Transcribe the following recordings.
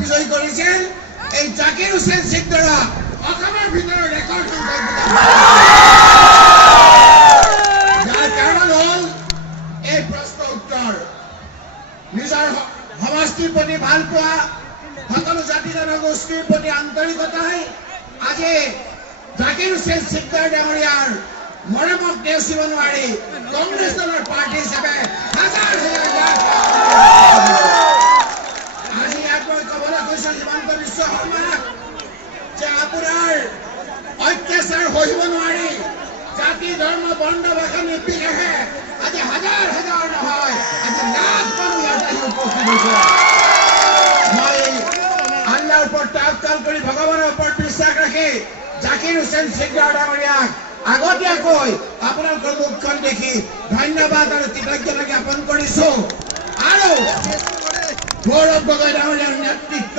বিজয়ী কৰিছিল এই জাকিৰ হুছেইন সিকদাৰা অসমৰ ভিতৰত ৰেকৰ্ড সংখ্যক যাৰ কাৰণ হ'ল এই প্ৰশ্ন উত্তৰ নিজৰ সমষ্টিৰ প্ৰতি ভাল পোৱা সকলো জাতি জনগোষ্ঠীৰ প্ৰতি আন্তৰিকতাই আজি জাকিৰ হুছেইন সিকদাৰ ডাঙৰীয়াৰ মৰমক নেওচিব নোৱাৰি কংগ্ৰেছ দলৰ পাৰ্টি হিচাপে হাজাৰ হাজাৰ আজি ইয়াত মই ক'বলৈ কৈছো হিমন্ত বিশ্ব শৰ্মাক যে আপোনাৰ অত্যাচাৰ সহিব নোৱাৰি জাতি ধৰ্ম বৰ্ণ ভাষা নিৰ্বিশেষে আজি হাজাৰ হাজাৰ নহয় আজি লাখ মানুহ ইয়াত আহি উপস্থিত হৈছে মই আল্লাহৰ ওপৰত তাৱাক্কুল কৰি ভগৱানৰ ওপৰত বিশ্বাস ৰাখি জাকিৰ হুছেইন সিকদাৰ ডাঙৰীয়াক আগতীয়াকৈ আপোনালোকৰ মুখখন দেখি ধন্যবাদ আৰু কৃতজ্ঞতা জ্ঞাপন কৰিছো আৰু গৌৰৱ গগৈ ডাঙৰীয়াৰ নেতৃত্ব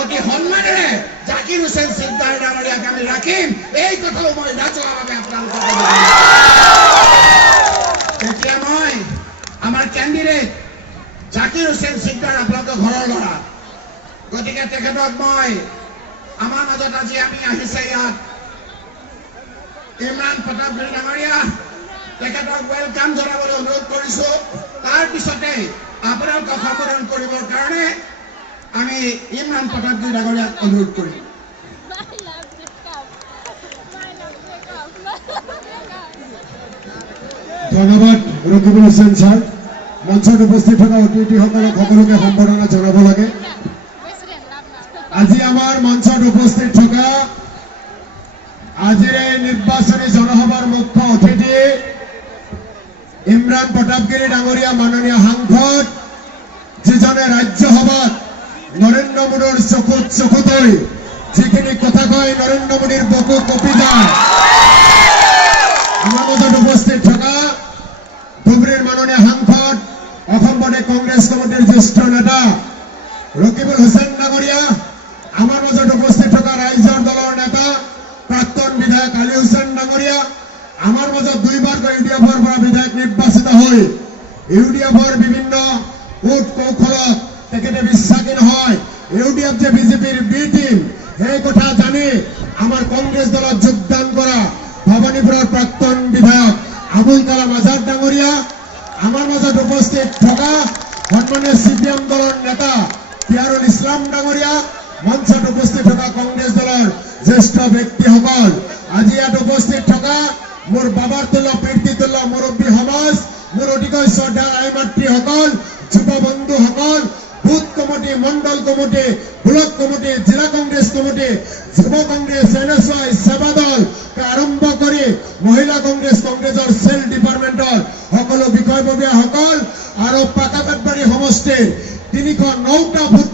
অতি সন্মানেৰে জাকিৰ হুছেইন সিকদাৰ ডাঙৰীয়াক আমি ৰাখিম এই কথাও মই ৰাজহুৱাভাৱে আপোনালোকক এতিয়া মই আমাৰ কেণ্ডিডেট জাকিৰ হুছেইন সিকদাৰ আপোনালোকৰ ঘৰৰ ল'ৰা গতিকে তেখেতক মই আমাৰ মাজত আজি আমি আহিছে ইয়াত ইমৰান প্ৰতাপগিৰি ডাঙৰীয়া তেখেতক ৱেলকাম জনাবলৈ অনুৰোধ কৰিছো তাৰ পিছতে আপোনালোকক সম্বোধন কৰিবৰ কাৰণে আমি ইমৰান প্ৰতাপগিৰি ডাঙৰীয়াক অনুৰোধ কৰিম ধন্যবাদ ৰকিবুল হুছেইন ছাৰ মঞ্চত উপস্থিত থকা অতিথিসকলক সকলোকে সম্বৰ্ধনা জনাব লাগে আজি আমাৰ মঞ্চত উপস্থিত থকা আজিৰ এই নিৰ্বাচনী জনসভাৰ মুখ্য অতিথি ইমৰান প্ৰতাপগিৰি ডাঙৰীয়া মাননীয় সাংসদ যিজনে ৰাজ্যসভাত নৰেন্দ্ৰ মোদীৰ চকুত চকুতৈ যিখিনি কথা কয় নৰেন্দ্ৰ মোদীৰ বুকু কঁপি যায় আমাৰ মাজত উপস্থিত থকা ধুবুৰীৰ মাননীয় সাংসদ অসম প্ৰদেশ কংগ্ৰেছ কমিটিৰ জ্যেষ্ঠ নেতা ৰকিবুল হুছেইন ডাঙৰীয়া আমাৰ মাজত উপস্থিত থকা ৰাইজৰ দলৰ নেতা প্ৰাক্তন বিধায়ক আলী হুছেইন ডাঙৰীয়া আমাৰ মাজত দুইবাৰকৈ ইউডিএফৰ পৰা বিধায়ক নিৰ্বাচিত হৈ ইউডিএফৰ বিভিন্ন কূট কৌশলত তেখেতে বিশ্বাসী নহয় ইউডিএফ যে বিজেপিৰ বি টিম সেই কথা জানি আমাৰ কংগ্ৰেছ দলত যোগদান কৰা ভৱানীপুৰৰ প্ৰাক্তন বিধায়ক আবুল কালাম আজাদ ডাঙৰীয়া আমাৰ মাজত উপস্থিত থকা সন্মানীয় CPM দলৰ নেতা পিয়াৰুল ইছলাম ডাঙৰীয়া মঞ্চত উপস্থিত থকা কংগ্ৰেছ দলৰ জ্যেষ্ঠ ব্যক্তিসকল আজি ইয়াত উপস্থিত থকা মোৰ বাবাৰ তুল্য প্ৰীতিতুল্য মুৰব্বী সমাজ মোৰ অতিকৈ শ্ৰদ্ধাৰ আই মাতৃসকল যুৱ বন্ধুসকল বুথ কমিটি মণ্ডল কমিটি ব্লক কমিটি জিলা কংগ্ৰেছ কমিটি যুৱ কংগ্ৰেছ NSY সেৱা দল আৰম্ভ কৰি মহিলা কংগ্ৰেছৰ চেল ডিপাৰ্টমেণ্টৰ সকলো বিষয়ববীয়াসকল আৰু পাকাবেতবাৰী সমষ্টিৰ 309টা ভোট